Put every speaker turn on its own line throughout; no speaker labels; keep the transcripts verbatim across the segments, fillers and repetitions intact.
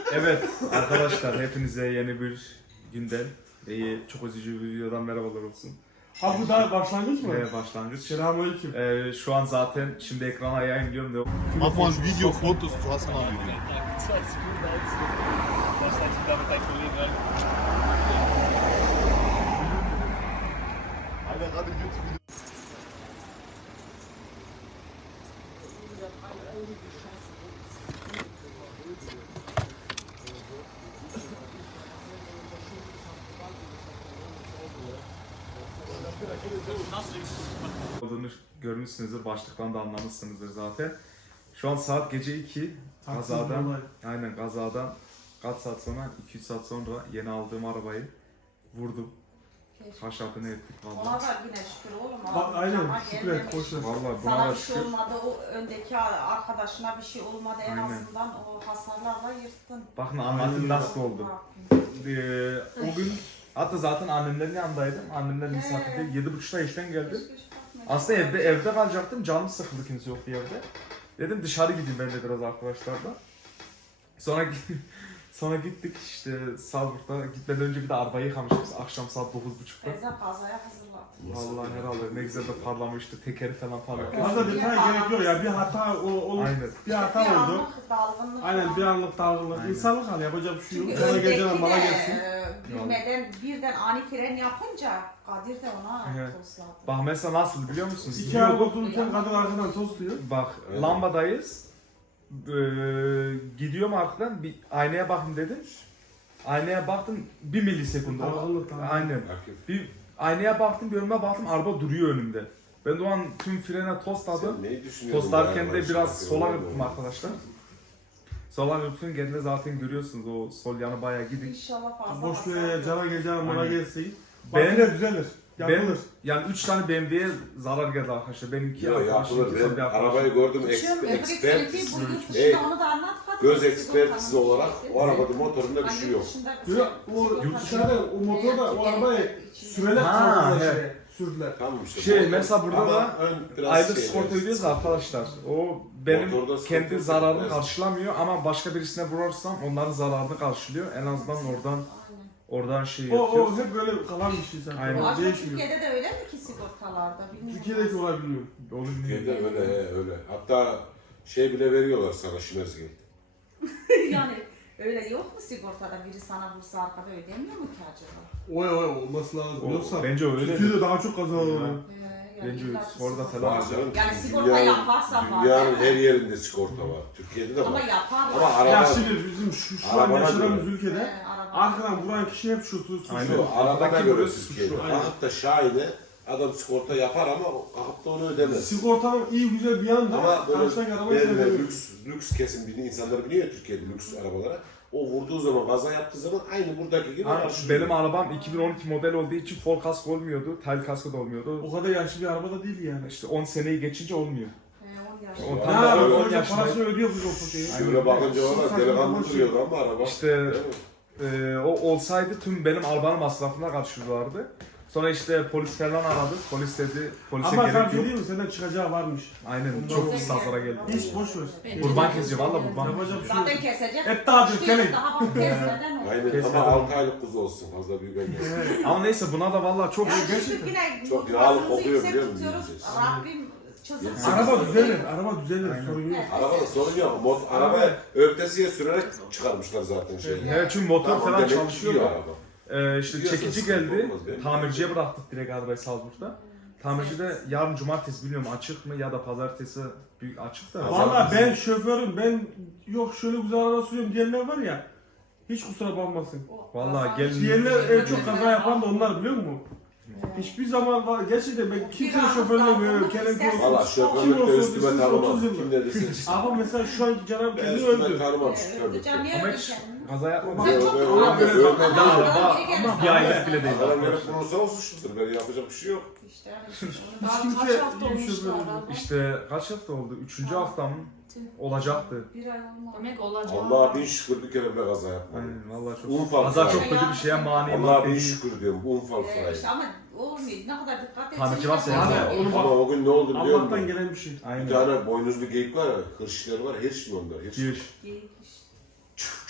Evet arkadaşlar hepinize yeni bir günden ve çok üzücü bir videodan merhabalar olsun.
Ha bu daha başlangıç mı?
Ee, başlangıç.
Selamünaleyküm.
Ee, şu an zaten şimdi ekrana yayınlıyorum da
Mach mal ein Video, Fotos, du hast mal ein Video. Alter, gerade YouTube-Video.
olduğunu görmüşsünüzdür, başlıktan da anlamışsınızdır zaten. Şu an saat gece iki.
Tatsız
Kazadan,
bir olay.
aynen kazadan kaç saat sonra, iki üç saat sonra yeni aldığım arabayı vurdum. Haşatını ettik
Ona
vallahi.
da yine şükür oğlum.
Bak, aynen,
Cama
şükür et,
gelmemiş.
boş ver.
Vallahi buna
Sana
da
bir şey
şükür.
olmadı, o öndeki arkadaşına bir şey olmadı. En
Aynen.
azından o hasarlarla yırttın.
Bakın anlatayım nasıl oldu. Ee, o gün hatta zaten annemlerin yanındaydım. Annemler misafirde yedi buçukta işten geldim. Aslında evde evde kalacaktım. Canım sıkıldı, kimse yoktu evde. Dedim dışarı gideyim ben de biraz arkadaşlarla. Sonra sonra gittik işte Salzburg'da. Gitmeden önce bir de arabayı yıkamışız akşam saat dokuz buçukta.
Teyze kazaya hazırladı.
Vallahi herhalde ne güzel de parlamıştı. Tekeri falan parladı.
Fazla detay gerek yok ya. Bir hata o, olur.
Aynen.
Bir hata
Bir
oldu.
anlık dalgınlık
Aynen
falan.
bir anlık dalgınlık.
Aynen.
İnsanlık hali yapacak bir şey yok.
Çünkü
Bana
öndeki
geleceğine bana
de
gelsin.
e, bilmeden birden ani fren yapınca Kadir de ona
Evet.
tosladı.
Bak mesela nasıl biliyor musunuz?
İki araba dururken kadın arkadan tosluyor.
Bak
Evet.
lambadayız. Ee, gidiyorum arkadan bir aynaya bakın dedim. Aynaya baktım bir milisekund.
Dalgınlık, dalgınlık.
Aynen. Bir aynaya baktım, bir önüme baktım, araba duruyor önümde. Ben de o an tüm frene tosladım.
Neyi düşünüyorsun?
Tostlarken
bu
de
araba
biraz
işte?
sola
Olmadı
kırptım
mı?
arkadaşlar. Sola kırptım kendine zaten görüyorsunuz o sol yanı bayağı gidik.
İnşallah fazla
Boş
hasar
ver,
yok.
cana geleceğine bana
Aynen.
gelsin.
Ben-
Ben de düzelir.
Ben
Yapılır.
yani üç tane B M W'ye zarar geldi arkadaşlar. Benimki
Yok
arkadaşım,
yapılır.
güzel
Ben
bir arkadaşım.
arabayı gördüm.
Uçuyorum,
Eksper,
öbür
ekspertiz.
ekspertiz bu yurt
Hey,
dışında onu da anlat Kadir.
göz
Sigortanın
ekspertizi
bir
olarak
şeysi.
o arabada motorunda bir
Hani
şey yok.
dışında
Yok, o
sigorta-
dışarıda o motor da o arabayı sürerek
Ha,
kaldırdılar
evet.
şeye. Sürdüler.
Tamam işte.
Şey,
motor-
mesela burada
ama
da
ön biraz
Aylık
şey,
sigorta
evet.
ödüyoruz arkadaşlar. O benim
Motorda sigorta
kendi
yok,
zararımı
evet.
karşılamıyor ama başka birisine vurursam onların zararını karşılıyor. En azından oradan oradan şey
O, o
yapıyoruz.
hep böyle kalan bir şey zaten.
Aynen.
Bu
O
acaba
değişmiyor.
Türkiye'de de öyle mi ki sigortalarda? Bilmiyorum.
Türkiye'deki olabiliyor.
Olur
Türkiye'de öyle he, öyle. Hatta şey bile veriyorlar sana Şimerzgil.
Yani öyle yok mu sigortada biri sana vursa arkada ödemiyor mu ki acaba?
Oy oy olması lazım.
O-
Yoksa
Bence öyle.
Türkiye'de daha çok kaza oluyor.
Ee, yani
Bence
illa ki
orada
sigorta-
falan.
Var canım.
Yani
çünkü
sigorta
dünyanın-
yaparsan var,
Dünyanın
değil mi?
her yerinde sigorta var. Türkiye'de de
Ama
var.
yaparlar.
Ama araba-
Ya şimdi bizim şu, şu an
Arabana
yaşadığımız
göre.
ülkede
Ee, araba-
arkadan vuran kişi hep şu suçlu.
Aynen.
Şu arabada
Arabadaki
göre
burası
Türkiye'de.
suçlu.
Aynen.
Kalkıp da Şahin'e adam sigorta yapar ama kalkıp da onu ödemez.
Sigortanın iyi güzel bir yanı da
Ama
karşıdaki
böyle
arabayı
belli
seviyor.
lüks, lüks kesim bildiğin insanlar biniyor ya Türkiye'de lüks arabalara. O vurduğu zaman, kaza yaptığı zaman aynı buradaki gibi
Ha,
karşılıyor.
benim arabam iki bin on iki model olduğu için full kask olmuyordu, tel kaskı da olmuyordu.
O kadar yaşlı bir araba da değil yani.
İşte on seneyi geçince olmuyor.
Ee, on yaş.
O
Ya,
tam da
Ya
öyle on
sonuçta
yaşında.
parasını ödüyor biz o şeyi.
Şöyle bakınca
Saçma
valla delikanlı
sapan
duruyor ama araba.
İşte
Değil mi?
Ee, o olsaydı tüm benim arabanın masrafına karşılıyorlardı. Sonra işte polis falan aradı. Polis dedi, polise
Ama sana
gerek
bir şey
yok.
diyeyim mi? Senden çıkacağı varmış.
Aynen,
Ondan
çok
sonra-
pis hasara geldi.
Hiç boş ver.
Kurban kesiyor, valla kurban
Yapacak
kesiyor.
bir şey
Zaten
yok.
kesecek.
Et daha bir
Üç
kelek.
yıl Daha bak kesmeden olur.
Aynen
Kesmeden.
ama altı aylık kız olsun fazla büyük olmasın.
Evet.
Ama neyse buna da valla çok
Ya
şükür.
şükür yine
Çok
motivasyonunuzu
yağlı kokuyor
yüksek
biliyor musun
tutuyoruz.
diyeceğiz.
Rabbim çözüm.
Araba düzelir, araba düzelir.
Aynen.
Sorun yok.
Evet.
Arabada sorun yok. Mot araba ötesiye sürerek çıkarmışlar zaten şeyi.
Evet, çünkü motor
Tamam,
falan
demek
çalışıyor.
gidiyor araba.
Ee, işte
Gidiyorsa
çekici
sıkıntı
geldi.
olmaz, değil mi?
Tamirciye bıraktık direkt arabayı Salzburg'da. Tamirci de yarın cumartesi bilmiyorum açık mı ya da pazartesi büyük açık da.
Valla ben şoförüm, ben yok şöyle güzel araba sürüyorum diyenler var ya. Hiç kusura bakmasın.
Vallahi gelin-
Diğerler en çok kaza yapan da onlar biliyor musun? Hiçbir zaman var. Gerçekten ben kimsenin şoförüne böyle kelepçe olsun.
Valla
Kim
şoförlükte
olsun
üstüme
siz
tanımam.
otuz yıllık.
Kim ne desin?
Ama mesela şu anki Cenab-ı
Ben
kendi
üstüme
öldü.
tanımam
Öldü
şoförlükte.
canım, niye
Ama
öldü
hiç
kendini?
kaza yapmadım.
Sen
Öyle-
çok
öyle-
kullanıyorsun.
öyle-
Ama
öyle-
arkadan
araba-
biri gelirse-
ama bir aylık bile değil.
Adam gelip vurursa o suçludur. Ben yapacak bir şey yok.
İşte yani
Hiç
daha
kimse
kaç hafta
iyi bir
olmuştu
şoför
araba?
İşte kaç hafta oldu? Üçüncü
Ha.
haftam olacaktı.
Bir ay olmadı.
Demek olacak.
Allah'a bin şükür bir kere bile kaza yapmadım.
Aynen vallahi
Un
çok.
farkı
Kaza
var.
çok kötü bir şeye mani
Allah'a bin
maddeyi.
şükür diyorum. Un farkı
Ee,
var.
işte ama olmuyor. Ne kadar dikkat etsin.
Tamirci varsa
yapar.
yani.
Onu bak-
Ama o gün ne oldu biliyor
Allah'tan
musun?
gelen bir şey.
Bir
Aynen.
tane boynuzlu geyik var ya, hırşlar var, hirş mi onlar? Hirş.
Giriş.
Geyik işte.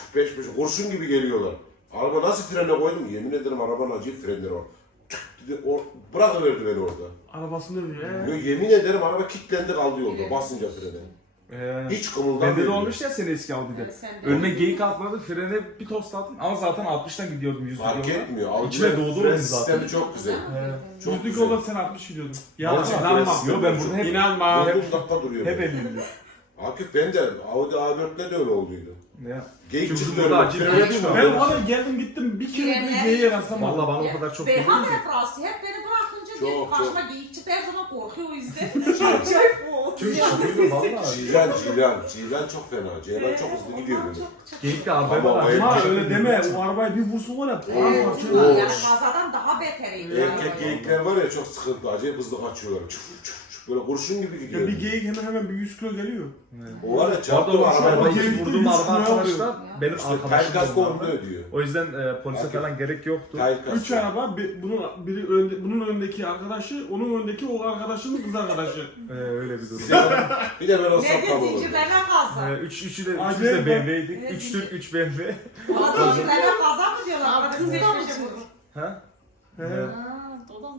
peş peşe kurşun gibi geliyorlar. Araba nasıl frene koydum? Yemin ederim arabanın acayip frenleri var. Tık dedi, o, bırakıverdi beni orada.
Arabasını övüyor.
Yo, yemin ederim araba kilitlendi kaldı yolda basınca frene.
Ee,
Hiç kımıldamıyor.
Bende de olmuş ya senin eski Audi'de.
Evet, sen de.
Önüme geyik atladı, frene bir tost attım ama zaten altmıştan gidiyordum yüzlük
Fark
yolda.
etmiyor.
İçime
Audi
doğdu
fren
onun zaten.
sistemi çok güzel.
He.
Çok
Yüzlük
güzel.
yolda sen altmış gidiyordun. Ya
Vallahi
inanma.
fren
Yo ben burada hep
İnanma.
dokuz dakika duruyor.
hep
böyle.
ellimde.
Akif ben de Audi A dörtte de öyle olduydu.
Ya.
Geyik
Çünkü
çıktı
burada
öyle.
acil
Frene
bir
bir
şey var.
Ben o kadar geldim gittim bir kere bile
Frenler-
geyiğe rastlamadım.
Vallahi bana o kadar çok geliyor
Beyhan
ki.
hep rastlı. Hep beni bırakınca
Çok,
diye
çok.
karşıma geyik çıktı. Her zaman korkuyor o yüzden. Acayip o.
Tüm çıkıyor vallahi.
Cilan, Cilan. Cilan çok fena. Cilan çok hızlı gidiyor böyle.
Geyik de arabaya
Ama
var.
o
Ama
erkek-
öyle deme. O arabayı bir vursun var ya.
Evet,
paramparça.
Oo.
yani kazadan daha beteriydi.
Erkek geyikler var ya çok sıkıntı. Acayip hızlı kaçıyorlar. Çuf çuf çuf. Böyle kurşun gibi gidiyor.
Ya bir geyik hemen hemen bir yüz kilo geliyor.
O var ya
Orada
çarptı
o
araba.
araba
geyik
için
de
vurduğum
yüz
araba
kilo
arkadaşlar
alıyor.
benim
İşte tel
arkadaşım
kasko
onlardı.
onu ödüyor.
O yüzden e, polise
Akif.
falan gerek yoktu.
Tel kasko.
Üç araba, bir- bunun biri önde, bunun öndeki arkadaşı, onun öndeki o arkadaşının kız arkadaşı.
Ee, öyle bir durum.
Bir de ben o
Ne diye
saplam olurdu.
zincirlerine kalsa.
Ee, üç, üçü de, üçümüz
Acayip
de B M W'ydik.
Evet.
Üç Türk, üç B M W.
Ona zincirlerine kaza mı diyorlar? Arada
Kız da
peş
mı
peşe
çıktı?
vurur.
Ha?
He.
Evet.
Ha, dolan.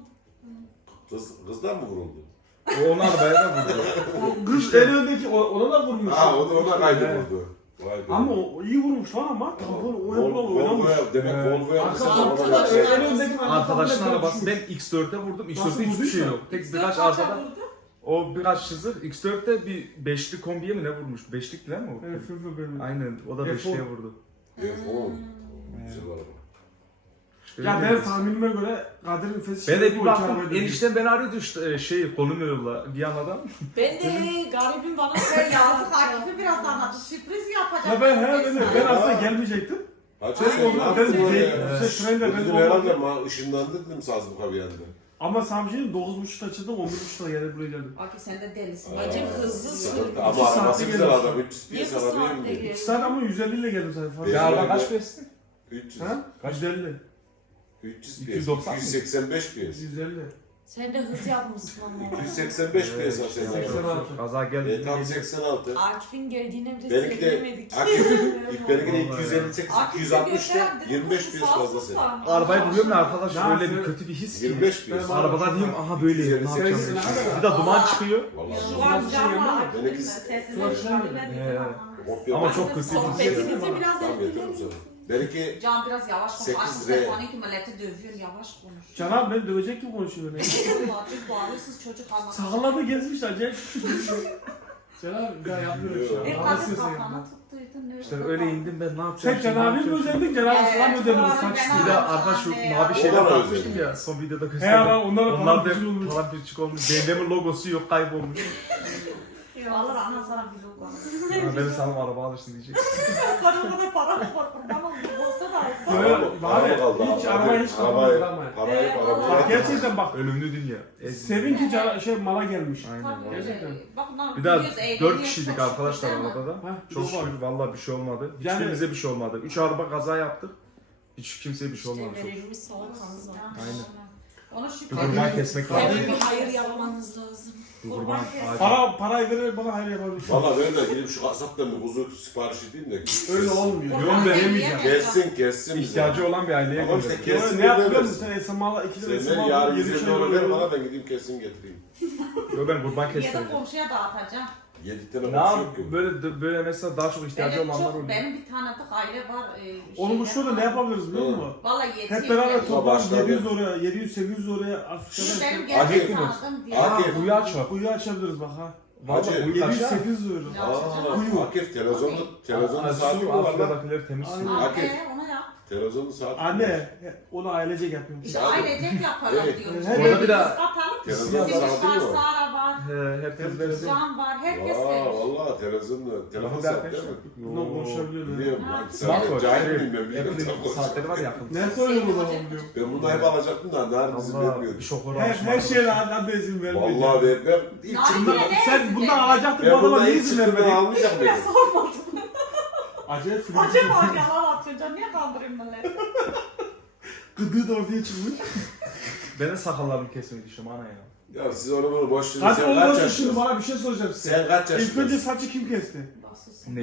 Kız, kızdan mı vuruldu?
O onu arabaya da vurdu.
O kız en öndeki, o- ona da vurmuş.
Ha o da ona kaydı
Evet.
vurdu. Vay be.
Ama o, o iyi vurmuş lan ama. O, o hep
Vol-
oynamış.
Volvo'ya, demek
Evet.
Volvo'ya
Arka-
almışsın, ona da
Arkadaş-
yapacak.
En öndeki
Arkadaşın
arabası
arabası ben X dört'e vurdum. X
Nasıl
dört'te hiçbir şey
vurduysa?
yok. Tek
Dört
birkaç
kaça
arkada.
vurdu?
O birkaç çizik. X dört'te bir beşli kombiye mi ne vurmuş? Beşlik değil mi o?
Evet, fır benim.
Aynen. O da
F on.
beşliğe vurdu.
Telefon. Güzel araba.
İşte
Ya
öyle
ben
biz.
tahminime göre Kadir'in fesi
Ben de bir
bu
baktım.
arabayı dönüyor.
Enişten beni arıyordu işte şey konum yolla Viyana'dan.
Ben de garibim bana
Ben yazık Akif'i biraz anlattı. Sürpriz yapacak.
Ya ben he ben, ben aslında gelmeyecektim.
Hacı
Şey
sen
oldu,
ne
ben
yaptın
şey-
oraya?
şey, trenle ben
Dedim
olmadım.
herhalde ma ışınlandı dedim sazlıka bir yanda.
Ama sana bir şey diyeyim, dokuz buçukta açıldım, on bir buçukta gelip buraya geldim.
Akif sen de delisin.
Acım
Aa,
hızlı
sıkıntı.
sürüyor.
Ama
İki
arabası
saatte
güzel
geliyorsun.
adam. üç yüz
Niye
PS
bu
arabaya
saatte
mı?
geliyor?
İki saat ama yüz elli ile geldim zaten.
Ben-
Ya araba
ben-
kaç pestin?
üç yüz.
Ha? yüz elli.
üç yüz
iki yüz
PS.
doksan mı?
iki yüz seksen beş PS.
yüz elli.
Sen de hız yapmışsın ama.
iki yüz seksen beş PS var senin
seksen
araba.
altı.
Kaza geldi.
E, tam seksen altı.
Akif'in geldiğine bile
Benimki de
sevinemedik.
Akif. İlk benimki de
Vallahi
iki yüz elli sekiz,
Akif'i
iki yüz altmışta
gösteren dedim,
yirmi beş
kızı
PS fazla
sağ
senin.
olsun.
Arabayı buluyorum ya arkadaş
Ya
öyle
sen-
bir kötü bir his ki.
yirmi beş PS.
Ben-
Arabada diyeyim aha böyle ne
Sen-
yapacağım
sen-
ben
sen-
şimdi. Bir de duman çıkıyor.
Vallahi.
Şu an camla
Benimki-
Akif'in sesini
Flash
çıkarabilir
Ee,
Kopya
Ama
var.
çok kötü.
Sohbetinizi biraz
Tamam yeter o
etkileyin.
zaman. Benimki
Can biraz yavaş konuş.
sekiz
Akif
R.
de sanki milleti dövüyor yavaş konuş.
Can abi beni dövecek gibi konuşuyor. beni.
Akif bağırıyorsunuz çocuk anlatıyor.
Sakallarda gezmiş acayip. Can abi daha yapmıyoruz
Yok.
ya.
Bir
Hava
kadın
sesi
kafana
yandan.
tuttuydun. nerede
İşte
kafan?
öyle indim ben ne yapacağım?
Sen
şimdi,
Can
ne
abi mi
yapacağım?
özendin? Can abi
Evet,
sana mı özendin?
doğru,
Saç
ben
Bir de
abi.
arka şu
Anne
mavi
ya.
şeyler
Onlar
takmıştım
öyle.
ya son videoda
He
gösterdim.
ama onlara
Onlar da
paramparça olmuş.
paramparçık olmuş. B M W'nin logosu yok kaybolmuş.
Alır ana sana bir logo alır.
Ha, ben de sanırım araba alırsın diyecek.
Kadın kadar para mı var? Kurban olayım. Olsa da alsa.
Böyle-
Araba
abi,
kaldı.
hiç
Araba-
arabaya hiç
arabayı-
takmadık ama.
Parayı
Evet,
arabaya-
Bak gerçekten bak.
Ölümlü dünya.
Sevin ki can, şey mala gelmiş.
Aynen.
Tabii,
Gerçekten.
öyle. Bak, bunlar
Bir daha
biliyoruz, eğleniyor,
dört kişiydik
çok
arkadaşlar
şükür, değil mi?
arabada.
Ha,
Çok
çok var.
şükür vallahi bir şey olmadı.
Yani-
Hiçbirimize bir şey olmadı. Üç araba kaza yaptık. Hiç kimseye bir şey olmadı.
İşte
Çok.
verilmiş salakanız var.
Aynen.
Ona
Bir
şükür.
kurban kesmek lazım.
Hemen bir hayır yapmanız lazım.
Bir kurban ağacı.
Para, parayı verir bana hayır yapabilir.
Valla ben de gidip şu kasaptan bir kuzu sipariş edeyim de.
Öyle olmuyor.
Kurban
Yok
sen
veremeyeceğim.
yiyemezsin.
Kessin kessin. bize.
İhtiyacı olan bir aileye
Ama işte
gönder.
kesin
Ne yapıyor musun
vermesin.
sen Esamala iki lira
Sen ver
Esamala
yarın
yedi
yüz
şey
elli euro ver
veriyor.
bana ben gideyim kesin getireyim.
Yo ben kurban
Ya da
kestireceğim.
komşuya dağıtacağım.
Yedi tane
Ne
komşu
yap
yok ki.
böyle böyle mesela daha çok ihtiyacı
Evet,
olanlar
çok,
oluyor.
benim bir tanıdık aile var. E,
Onun
şeyde
bu şurada ne
var.
yapabiliriz biliyor musun?
Valla yetiyor.
Hep beraber
yani.
toplam
başladı.
yedi yüz oraya, yedi yüz sekiz yüz oraya
Şimdi benim
Afrika'da
Acayip
gerçek
mi?
tanıdığım diye.
Acayip.
Aa kuyu açma.
kuyu açabiliriz bak ha.
Valla
Acayip.
kuyu
yedi yüz
taşa.
sekiz yüz euro.
Ya.
Aa,
Kuyu.
Akif televizyonda televizyonda
Aa,
saati
su,
mi var lan?
Afrika'dakileri temiz su.
Aynen.
Aa,
Akif.
e, ona yap.
Televizyonda saati mi var?
Anne, onu ailecek yapıyoruz.
İşte
Abi.
ailecek yaparlar
Evet.
diyoruz.
Orada
Böyle
bir de-
katalım.
Televizyonda
Sivil
saati
var,
mi var?
Sara var,
He, herkes versin.
Can var, herkes
Vaa
verir.
valla televizyonda telefon saati değil mi?
Bundan konuşabiliyoruz.
Biliyorum.
Ha.
Bak,
Smartwatch.
sen cahil
şey,
miyim ben biliyorum.
Apple'in
telefon
saatleri var
saati.
ya yakın.
Ne koyuyor o zaman diyor.
Ben bunu hep alacaktım da Narin izin
Allah bir
vermiyordu.
şokör
Her,
açma.
her şeye anne izin vermiyor.
Vallahi ver ben ilk
Narin
çıktığımda
yine ne
Sen
izin
bundan
vermiyor?
alacaktın bu
ben
adama
bundan
niye
ilk
izin
çıktığımda
vermedin?
almayacak
Ben
mıydım?
sormadım.
Acayip film.
Acaba yalan atıyor can, niye kandırayım milleti?
Gıdığı da ortaya çıkmış.
Ben de sakallarımı kesmeyi düşünüyorum ana ya.
Ya siz onu bunu boş verin.
Hadi
Sen
onu
kaç
boş ver, şimdi
yaşındasın?
bana bir şey soracağım size.
Sen kaç
İlk önce
yaşındasın?
saçı kim kesti?
Nasılsın?
Ne?
ha?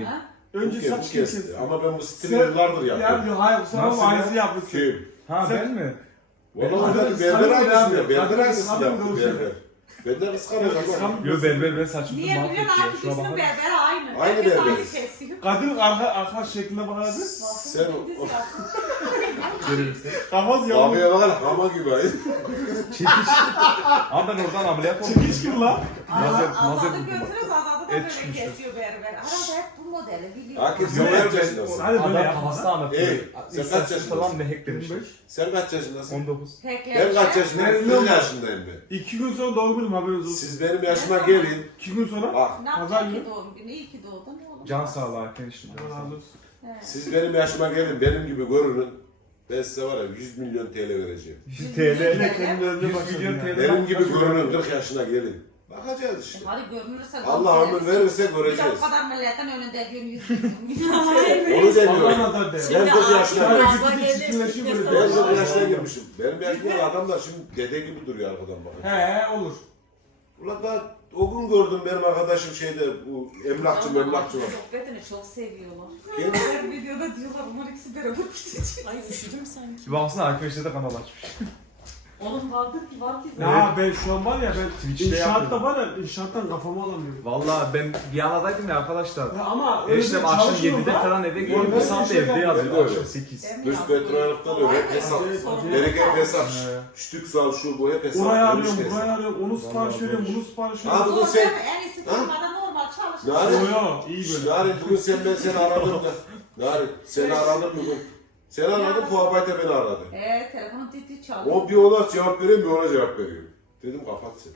Önce
Bu kez-
saç
bu kesti.
kesti.
Ama ben bu stili yıllardır
Yani
yapıyorum.
hayır sen
Nasıl
ama
ya?
aynısını yapmışsın.
Kim?
Ha
Sen-
ben mi?
Valla
Benim
hadi
adım
berber
Kadın
aynısını
abi.
yap. Berber
Kadın
aynısını
kadın
yaptı
doğuşu.
berber. Benden kıskanıyor ama.
Kıskan-
Yo ben ben ben saçımı
Niye biliyorsun
mahvettim.
abi?
Şuna
İkisinin
bakar mısın?
berberi aynı.
Aynı
Herkes aynı
berberiz.
kesiyor.
Kadın arka arka şekline bakardı.
Sen o- o-
Görüyorsun.
Kafası yavrum.
Abiye bakar hama gibi ay.
Çekiş. Ama ben oradan ameliyat oldum.
Çekiş gibi lan.
Nazar-
Azad'ı
nazar vurdum bak.
götürürüz. Azad'ı da
Et
böyle
çıkmıştı.
kesiyor berber. Arada hep bu modeli biliyor.
Herkes
Yo,
sen
ben-
kaç yaşındasın?
Hadi böyle
Adam
yapma
kafası
lan.
anlatıyor.
Ey, sen kaç
İstatistik
yaşındasın?
falan ne hacklemiş.
Sen kaç yaşındasın?
on dokuz.
Ben kaç yaşındayım?
Ben-
kırk yaşındayım ben.
İki gün sonra doğum günüm haberiniz olsun.
Siz benim yaşıma gelin.
İki gün sonra.
Bak,
Ne
Pazar
yapacak
günü.
ki doğum günü? İyi ki doğdun oğlum.
Can sağlığı arkadaşım.
Allah razı olsun.
He.
siz benim yaşıma gelin. Benim gibi görünün. Ben size var ya yüz milyon T L vereceğim.
yüz
Yine
TL.
kendini önce
yüz
başladı
milyon
ya.
T L.
Benim gibi görünün. kırk yaşına gelin. Bakacağız işte.
Hadi görünürse
Allah ömür verirse
Bir de
göreceğiz.
o kadar milletten önünde diyorsun yüz milyon.
Onu
Allah
demiyorum.
nazar değer.
Ben kırk yaşına
Sonra
geldim.
gittik çirkinleşiyor böyle.
Ben
değer.
kırk yaşına girmişim. Benim yaşımda adamlar şimdi dede gibi duruyor arkadan bakın.
He olur.
Ulan daha o gün gördüm benim arkadaşım şeyde bu emlakçı memlakçı var.
Sohbetini çok seviyorlar.
Kim?
Her videoda diyorlar bunlar ikisi beraber pişecek.
Ay üşüdüm sanki.
Bir baksana arkadaşlar da kanal açmış.
Oğlum vardır ki var ki.
Ya ben şu an var ya ben
Twitch'te
inşaatta
yapıyorum.
var ya inşaattan kafamı alamıyorum.
Valla ben Viyana'daydım ya arkadaşlar.
Ya ama öyle
Eniştem
bir
akşam
çalışıyorum
yedide
da.
falan eve
Öyle
geliyor.
bir
Bir saat
şey
evde
yapıyorum.
yazıyor.
Ben de
Akşam
öyle.
sekiz.
Dış petrolörlükte de öyle hep hesap. Bereket hesap.
He.
Ştük sal şu bu hep hesap.
Orayı
dönüş
arıyorum,
hesap.
burayı arıyorum, onu sipariş
Vallahi
veriyorum,
boş.
bunu sipariş
Abi
veriyorum.
bu
Zor
sen-
değil mi? En iyisi firmada normal çalış.
Yani-
Yo yo, iyi böyle.
Narin bugün sen ben seni aradım da. Narin seni aradım bugün. Seni aradım Fuabayta beni aradı.
Eee telefonu titi çalıyor.
O bir ona cevap veriyor bir ona cevap veriyor. Dedim kapat sen.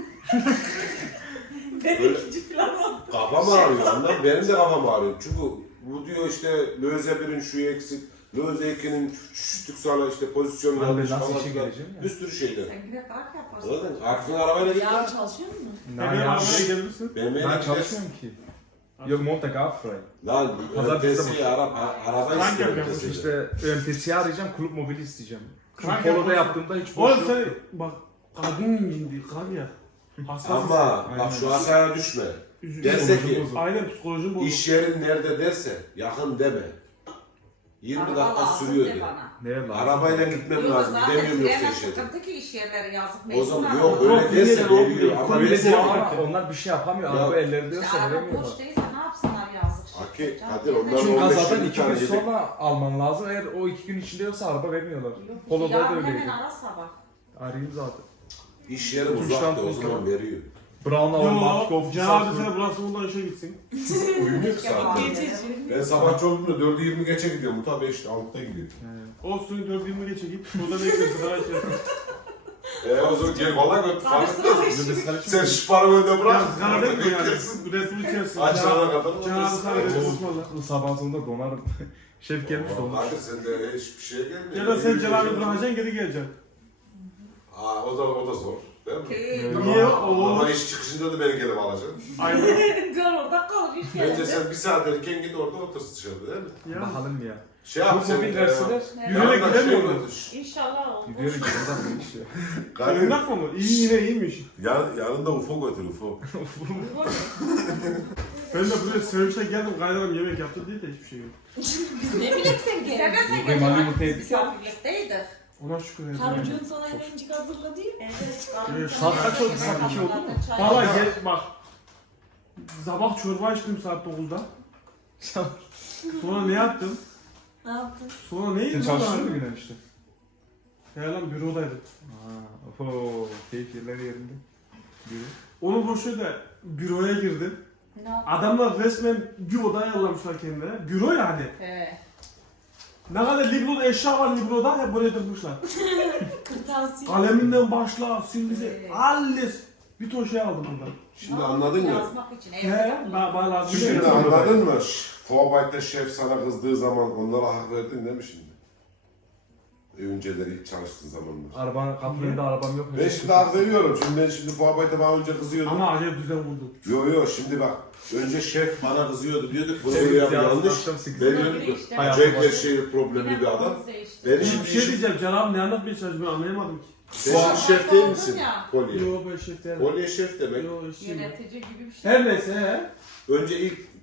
Benim
Böyle-
ikinci planım.
Kafam ağrıyor ondan benim de kafam ağrıyor. Çünkü bu diyor işte Löze birin şu eksik. Löze ikinin şütük sağla işte pozisyon
Abi
yanlış
nasıl
falan
işe
filan.
geleceğim ya?
Bir sürü şeyler.
Sen bir de kalk yaparsın.
Anladın? Aklın arabayla git
Yarın
lan.
çalışıyor musun?
Na
Hemen
ya.
arabaya gelirsin.
Benim
Ben
evime gidersin.
çalışmıyorum ki. Yok Montag Afray.
Lan
Pazar bizde
ötesi ara, araba
Hangi
istiyorum
yapıyorsun
ötesi.
İşte Ö M T S'yi arayacağım, kulüp mobili isteyeceğim. Çünkü
Kanka
poloda
yapıyorsun.
yaptığımda hiç boş
Oğlum
yok.
sen bak kadın incindi, kan ya. Hassasın
Ama
Aynen.
bak şu hataya düşme.
sen.
Derse
Psikolojim
ki
bozuldu.
Aynen psikolojim bozuldu.
iş yerin nerede derse yakın deme. yirmi
Araba
dakika
lazım
sürüyor
de
diye.
bana.
Neye lazım?
Arabayla gitmem
Yok
lazım.
zaten
Demiyorum yoksa
trene
işe.
sıkıntı ki iş yerleri yazık.
O
mecbur
zaman
araba.
yok
Yok,
öyle derse
dinleyelim, yok,
veriyor.
yok.
Ama
Öyle
Öyle
değil
değil
ama
ama.
onlar bir şey yapamıyor.
Ya.
Araba ellerinde
İşte
yoksa
araba
veremiyorlar.
boş değilse ne yapsınlar yazık.
Haki,
Canım,
hadi
yerine-
onlar-
Çünkü
on beş
kazadan
yirmi
iki gün
tane yedik.
sonra alman lazım. Eğer o iki gün içinde yoksa araba vermiyorlar.
Yok, işte
Polo'da da
yarın
öyleydi.
hemen ara sabah.
Arayayım zaten.
İş yeri
Türk'ten
uzakta o
Türk'e
zaman
bak.
veriyor.
Brown Almatik
Yo,
Office
Can abi
Salzburg.
sen burası bundan işe gitsin.
Uyumuyor ki
Keşke
saat.
bağlı
Gece-
yerine-
Ben sabahçı olduğumda dördü yirmi geçe gidiyorum. Muta beşte altıda gidiyor.
Olsun dört yirmi geçe git. Burada bekliyorsun. Sana içersin.
Eee o zaman gel valla götür.
Tanıştırma işi.
Sen şu parayı önüne bırak.
Ya sigara değil mi yani? Red Bull içersin.
Açılana kadar
Can abi sana Red Bull
oturursun.
ısmarla.
Sabah sonunda donarım. Şef gelmiş donmuş.
Hadi sen de hiçbir şey gelmiyor.
Ya da sen Can abi bırakacaksın geri geleceksin.
Aa o da o da zor. Değil mi?
Köyü-
Niye?
Ama
Oo.
iş çıkışında da beni gelip alacaksın.
Aynen.
Can orada kalır iş yerinde.
Bence sen bir saat erken git orada otursun dışarıda değil mi?
Ya.
Bakalım ya.
Şey yap
Bu
sen.
mobil
e,
verseler
Yürüyerek
yanına
gidemiyor
şey
mu?
götür.
İnşallah olur.
gidiyor içinden iş ya.
Gayet-
Kaynak mı? İyi yine iyiymiş.
Yan, yanında U F O götür U F O.
Ben de buraya servise geldim kaynanam yemek yaptı diye de hiçbir şey yok.
Biz ne bileyim sen gel.
İstemezsen
Yok,
gel.
benim
Biz
yumurta yedik ya.
misafirlikteydik.
Ona şükür ederim.
Karıcığın sana hemencik hazırladı ya.
Evet.
Saat kaç oldu? Saat iki oldu mu?
Valla gel bak. Sabah çorba içtim saat dokuzda. Sonra ne yaptım?
Ne yaptın?
Sonra ne
Sen
yedim?
çalıştın mı günden işte?
Ya lan bürodaydım.
Aa, oho, keyif yerleri yerinde. Büro.
Onu boşver de büroya girdim.
Ne yaptın?
Adamlar resmen bir oda ayarlamışlar kendilerine. Büro yani.
He.
Ne kadar libroda eşya var libroda hep buraya dökmüşler.
Kırtasiye.
Kaleminden başla, silgisi,
Evet.
alles. Bir ton şey aldım ondan.
Şimdi anladın mı?
Yazmak için.
He,
evde
ba bana lazım değil.
Şimdi anladın mı? Forbayt'ta şef sana kızdığı zaman onlara hak verdin değil mi şimdi? Önceleri ilk çalıştığın zamanlar.
Arabanın kapının da arabam yok.
Ben şimdi hak veriyorum. Şimdi ben şimdi Forbayt'ta bana önce kızıyordum.
Ama acayip düzen vurdum.
Yo yo şimdi bak. Önce şef bana kızıyordu diyorduk. Bunu
Evet,
böyle yap
ya,
yanlış.
akşam sekizde.
Ben diyordum ki
İşte.
acayip bir şey problemli bir adam. Ben
Bir
şimdi
şey
şef,
diyeceğim Can abi ne anlatmaya çalışıyorsun ben anlayamadım ki.
sen şimdi şef değil misin? Kolye.
Yo ben şef değilim.
Kolye şef demek.
Yo işçiyim ben.
Yönetici gibi bir şey.
Her neyse he.
Önce ilk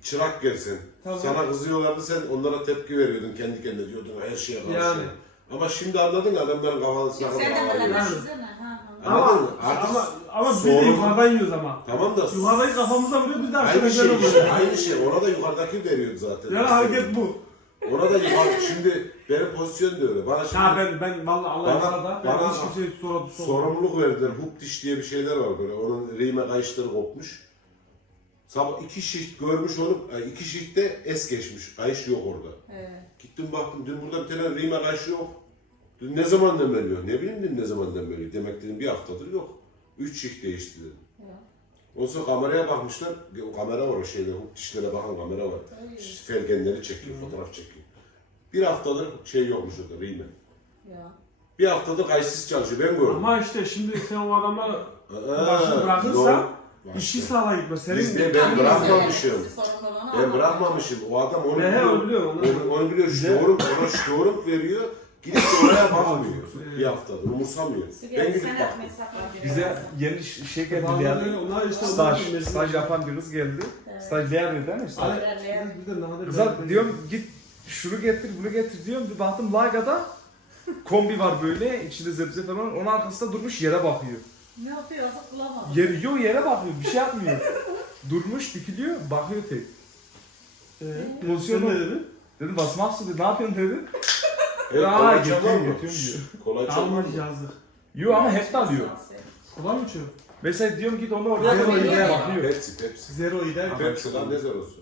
çırak gelsin.
Tamam.
Sana kızıyorlardı, sen onlara tepki veriyordun, kendi kendine diyordun her şeye karşı.
Yani.
Ama şimdi anladın ya, adamların kafasına
Sen de böyle
Yani.
düşünsene. Ha, ha.
Anladın mı?
Ama,
Artık
ama, ama biz de
sorun-
yukarıdan yiyoruz ama.
Tamam da
Yukarıdaki kafamıza vuruyor, biz de
aynı
aşağıdan
şey işte,
vuruyoruz.
aynı şey. Ona da yukarıdaki veriyordu zaten.
Yani hareket bu.
Ona da yukarı, şimdi benim pozisyon da öyle. Bana şimdi
Ha ben ben vallahi Allah
Bana-
yukarıda. Ben
bana-
hiç kimseye soru soru.
sorumluluk verdiler. Hook diş diye bir şeyler var böyle. Onun rime kayışları kopmuş. Sabah iki şift görmüş onu, ay, iki şiftte es geçmiş. Kayış yok orada.
Evet.
Gittim baktım, dün burada bir tane rime kayışı yok. Dün ne zaman demeliyor? Ne bileyim dün ne zaman demeliyor? Demek dedim bir haftadır yok. Üç şift değişti dedim.
Ya.
Ondan sonra kameraya bakmışlar. O kamera var, o şeyde, hook dişlere bakan kamera var.
Tabii.
Felgenleri çekiyor, fotoğraf çekiyor. Bir haftadır şey yokmuş orada, rime.
Ya.
Bir haftadır kayıtsız çalışıyor, ben gördüm.
Ama işte şimdi sen o adama
Aa,
başını bırakırsan
doğru.
işi sağla gitmez. Senin
Biz de
de
ben bırakmamışım.
Sorumluluğunu
Ben
almak.
bırakmamışım. O adam onu
He, he,
biliyor.
onu biliyor, onu.
Onu, onu biliyor. Şuurluk, ona şuurluk veriyor. Gidip de oraya bakmıyor. Bir haftadır. Umursamıyor. Ben gidip baktım.
Bize yeni ş- şey geldi
Vallahi
yani.
öyle, onlar işte
Staj,
onlar-
staj yapan bir kız geldi.
Evet.
Stajyer değil mi? Staj.
Ay, biz de ne kadar-
Kıza diyorum git şunu getir bunu getir diyorum. Bir baktım Laga'da kombi var böyle içinde zebze falan. Onun arkasında durmuş yere bakıyor.
Ne yapıyor? Yazık bulamadım.
Yer, yo yere bakıyor bir şey yapmıyor. Durmuş dikiliyor bakıyor tek.
Ee,
Pozisyonu-
sen ne dedin?
Dedim basmaz dedi ne yapıyorsun dedi.
Evet,
Aa,
kolay
getiriyorum,
çalar mı?
getiriyorum diyor.
Kolay çalar mı?
Almış yazdık.
Yo ama hep de alıyor.
Kolay mı çöp?
Mesela diyorum git onu oraya
Zero
koy
ile
yere
bak.
bakıyor.
Pepsi, Pepsi.
Zero gider.
Pepsi lan ne zerosu?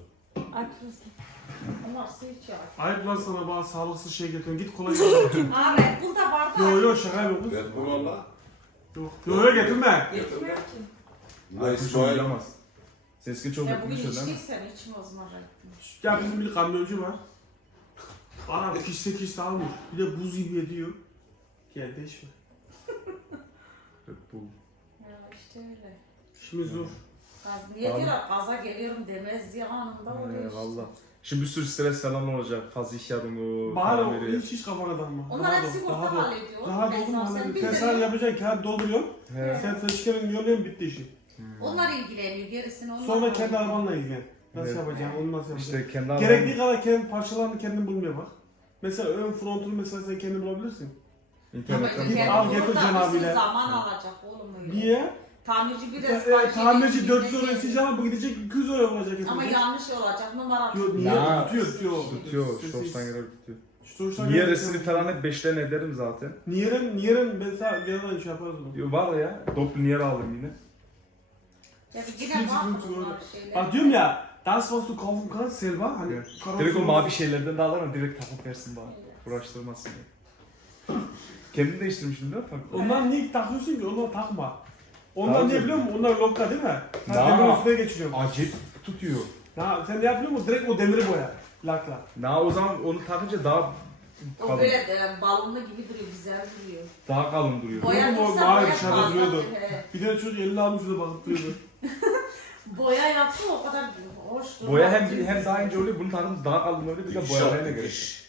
Onlar su içiyor.
Ayıp lan sana bana sağlıksız şey getiriyorsun. Git kolay getir.
Aa Red Bull da vardı.
Yo yo şaka yapıyorsun.
Red Bull valla.
Yok. Yo yo getirme.
Getirmiyor ki.
Ay
Nice
hiç
boy.
oynamaz. Seski çok
Ya bugün
yapmış öyle mi?
içtiysen içme o zaman Red Bull.
Ya bizim bir kamyoncu var. Araba kişse kişse almış. Bir de buz gibi ediyor. Gel değişme.
Red Bull.
Ya işte öyle.
İşimiz zor.
Gaz, niye
Tamam.
diyorlar gaza geliyorum demez diye anında oluyor
Ee,
işte.
valla. Şimdi bir sürü stres falan olacak. Fazla iş yarımı
Bahar
falan
o
veriyor.
hiç hiç kafana takma.
Onlar
Rahat
hep
ol,
sigorta
rahat ol.
hallediyor.
Rahat
Ben
ol
sana
oğlum.
sen
Sen
bilmiyorum.
sadece yapacaksın kağıt dolduruyorsun.
He.
Sen fışkırın yolluyorsun bitti işi.
Onlar ilgileniyor gerisini onlar.
Sonra kendi arabanla ilgilen. Nasıl
Evet.
yapacaksın, onu nasıl yapacaksın.
İşte kendi
Gerektiği kadar kendi parçalarını kendin bulmaya bak. Mesela ön frontunu mesela sen kendin bulabilirsin.
Ama
internetten
Git
kendi
al,
burada
getir
bir
Cenab-ı
sürü
ile.
zaman alacak oğlum öyle.
Niye?
Tamirci bir de
Ta- e,
sipariş
tamirci
edecek,
dört yüz euro
gidecek.
isteyeceğim ama bu gidecek iki yüz euro olacak.
Ama
yapacak.
yanlış olacak numara.
Yok niye?
Na-
Tutuyor tutuyor.
tutuyor.
Sessiz.
Şorttan göre tutuyor.
Şorttan
Niye
göre
resmini
tutuyor.
falan hep beşten ederim zaten.
Niyeren, niyeren ben sana genelde şey yaparız bunu.
Yo, var ya. Doppel niye aldım yine.
Ya bir yine
Hiç
var mı
sıkıntı
bunlar
yok.
şeyler?
Bak diyorum ya, das was du kaufen kannst selber, hani
Evet.
karosu-
Direkt o mavi şeylerden de alırım direkt takıp versin bana. Uğraştırmasın diye. Kendini değiştirmişim değil mi? Farklı.
Ondan niye takıyorsun ki? Ondan takma. Ondan
Daha
ne
çok-
biliyor musun? Onlar lokka değil mi? Sen
Daha-
demirin üstüne geçiriyorsun.
Acayip tutuyor.
Ya sen ne yapıyor musun? Direkt o demiri boya. Lakla.
Na o zaman onu takınca daha
O
kalın.
böyle de, balonlu gibi duruyor, güzel duruyor.
Daha kalın duruyor.
Boya
Oğlum o
yapsa
mavi
boya
dışarıda
fazla
duruyordu.
he.
Bir tane çocuk elini almış şurada bakıp duruyordu.
Boya yapsa o kadar hoş durur.
Boya hem hem daha ince oluyor, bunun takınca daha kalın oluyor. Bir de
Dikiş
boyamaya
yap,
ne gerek?
dikiş.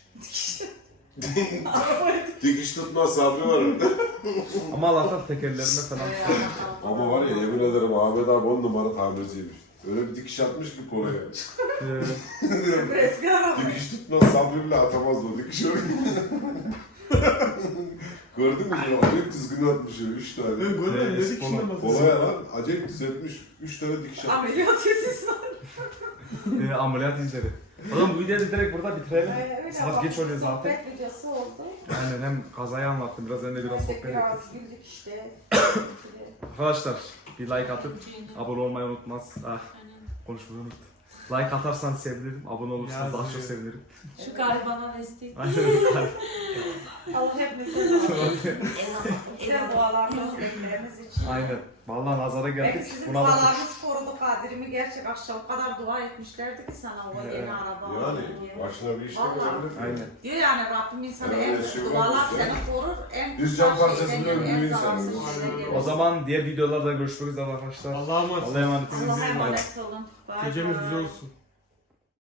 Dikiş tutma sabrı var orada.
Ama Allah'tan tekerlerine falan.
Ama var ya yemin ederim Ahmet abi on numara tamirciymiş. Öyle bir dikiş atmış ki kolaya.
Ee,
Eski araba.
Dikiş tutma sabrı bile atamaz o dikiş öyle. Gördün mü? Acayip düzgün atmış öyle üç tane.
Ben görmedim
Evet,
dedik
kolay-
şimdi
Kolay
bakın.
lan. Acayip düzeltmiş. Üç tane dikiş atmış.
Ameliyat yüzüsü var.
e, ameliyat izleri. Oğlum bu videoyu direkt burada bitirelim.
Öyle, öyle
Saat
bak,
geç oluyor zaten.
Sohbet videosu oldu.
Aynen hem kazayı anlattım biraz hem de biraz
Ben de
sohbet ettik.
biraz güldük işte.
Arkadaşlar bir like atıp abone olmayı unutmaz. Ah konuşmayı unuttum. Like atarsanız sevinirim. Abone olursanız daha çok sevinirim.
Şu garibana destek.
Aynen.
Allah hepinize güzel dualarınız, dilekleriniz için.
Aynen. Vallahi nazara
Belki
geldik.
sizin
Buna bakın.
dualarınız korudu Kadir'imi gerçek aşağı o kadar dua etmişlerdi ki sana o
Evet.
yeni araba.
Yani
yeni-
başına bir iş
Vallahi.
yapabilir.
Aynen.
Diyor yani Rabbim insana
Evet,
en
şey
dualar
olmuş ya.
seni korur, en
Biz
güzel
can parçasını
şeyden gelir,
öldürüyor
en
insanı.
zararsız şeyden gelir.
O zaman diğer videolarda görüşmek üzere arkadaşlar.
Allah'a emanet.
Allah'a emanet.
Allah'a emanet olun. Bye
Gecemiz
bye.
güzel olsun.